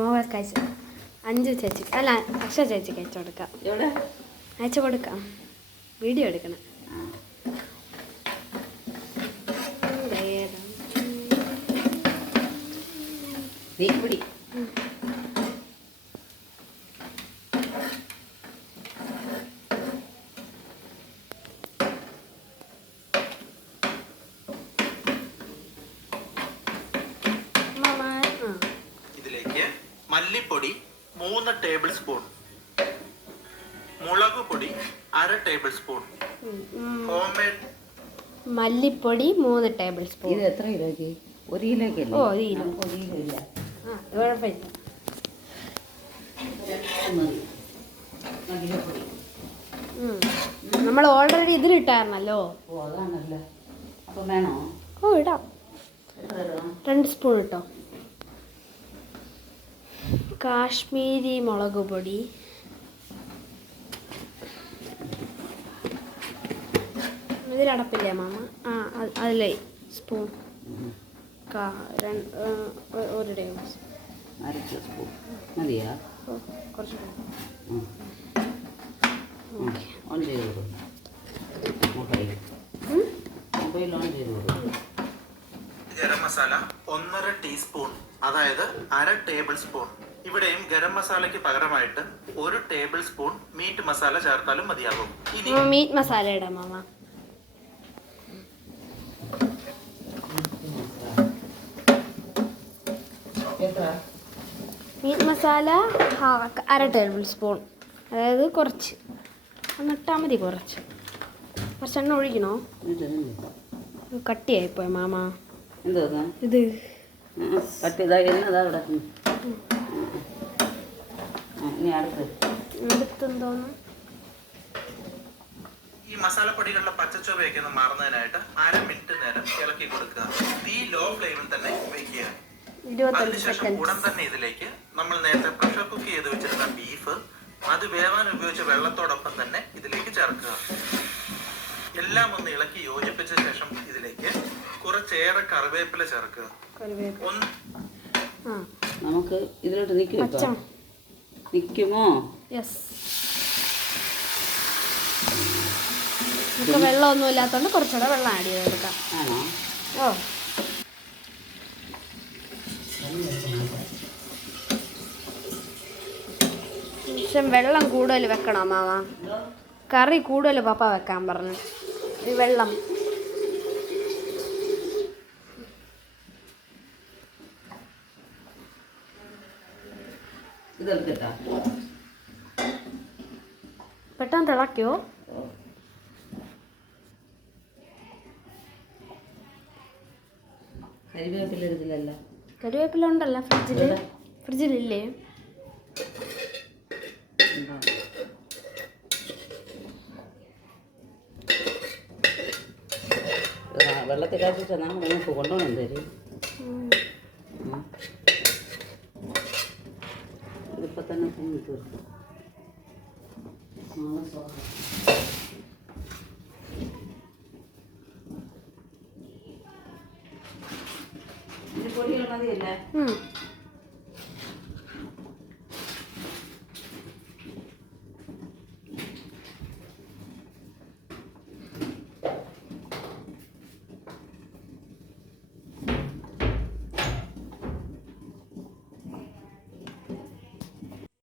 മോൾക്ക് അയച്ചു. അഞ്ചു ചേച്ചി അല്ല അക്ഷ ചേച്ചിക്ക് അയച്ചു കൊടുക്കാം. അയച്ചു കൊടുക്കാം. വീഡിയോ എടുക്കണം. ഇതിലേക്ക് മല്ലിപ്പൊടി 3 ടേബിൾ സ്പൂൺ, മുളക് പൊടി 1/2 ടേബിൾ സ്പൂൺ, മല്ലിപ്പൊടി 3 ടേബിൾ സ്പൂൺ. ഇത് എത്ര കിലോയ്ക്ക്? 1 കിലോയ്ക്ക്? ഓ 1 കിലോ. 1 കിലോ ഇല്ല, കുഴപ്പമില്ല. നമ്മൾ ഓൾറെഡി ഇതിലിട്ടായിരുന്നല്ലോ. ഓ അതാണല്ലോ. അപ്പം വേണോ? ഓ ഇടാം. 2 സ്പൂൺ ഇട്ടോ. കാശ്മീരി മുളക് പൊടി, ഇതിലടപ്പില്ലേ മാമ? അതിലേ സ്പൂൺ 1 ടേബിൾ സ്പൂൺ. 1/2 സ്പൂൺ മതിയാ? കുറച്ച് ഓൺ ചെയ്ത് കൊടുക്കും. മൊബൈൽ ഓൺ ചെയ്ത് കൊടുക്കും. ഗരം മസാല 1/2 ടീസ്പൂൺ, അതായത് 1/2 ടേബിൾ സ്പൂൺ. ഇവിടെയും ഗരം മസാലയ്ക്ക് പകരമായിട്ട് 1 ടേബിൾ സ്പൂൺ മീറ്റ് മസാല ചേർത്താലും മതിയാകും. ഇനി മീറ്റ് മസാല ഇടാം മാമ. മീറ്റ് മസാല 1/2 ടേബിൾ സ്പൂൺ, അതായത് കുറച്ച് എന്നിട്ടാൽ മതി. കുറച്ചെണ്ണ ഒഴിക്കണോ? കട്ടിയായിപ്പോയി മാമ. എന്തോന്നാ ഇത്? കട്ടിയതാ എന്നതാ അവിടെ? ഇനി അടുത്തെന്തോന്ന്? ഈ മസാലപ്പൊടികളുടെ പച്ചച്ചുവയൊക്കെ ഒന്ന് മാറുന്നതിനായിട്ട് 1/2 മിനിറ്റ് നേരം ഇളക്കി കൊടുക്കുക. തീ ലോ ഫ്ലെയിമിൽ തന്നെ വയ്ക്കുക. 25 അതിനുശേഷം സെക്കൻഡ്. ഉടൻ തന്നെ ഇതിലേക്ക് നമ്മൾ നേരത്തെ പ്രഷർ കുക്ക് ചെയ്ത് വെച്ചിരുന്ന ബീഫ്, അത് വേവാൻ ഉപയോഗിച്ച വെള്ളത്തോടൊപ്പം തന്നെ ഇതിലേക്ക് ചേർക്കുക. എല്ലാം ഒന്ന് ഇളക്കി യോജിപ്പിച്ച ശേഷം ഇതിലേക്ക് കുറച്ചേറെ കറിവേപ്പില ചേർക്കുക. നമുക്ക് ഇതിലോട്ട് നിൽക്കുമോ? യെസ്. നമുക്ക് വെള്ളമൊന്നും ഇല്ലാത്തതുകൊണ്ട് കുറച്ചുകൂടെ വെള്ളം ആഡ് ചെയ്ത് കൊടുക്കാം. ആണോ? ഓ വെള്ളം കൂടുതൽ വെക്കണോ മാമ? കറി കൂടുതൽ പപ്പ വെക്കാൻ പറഞ്ഞു. ഈ വെള്ളം പെട്ടെന്ന് തിളയ്ക്കോ? കറിവേപ്പില ഉണ്ടല്ലോ ഫ്രിഡ്ജിലില്ലേ? വെള്ളത്തിൽ കാച്ചിട്ട് നമുക്ക് കൊണ്ടുപോകണം. എന്തായാലും ഇതിപ്പോൾ തന്നെ തീർക്കും. പൊടികൾ മതിയല്ലേ?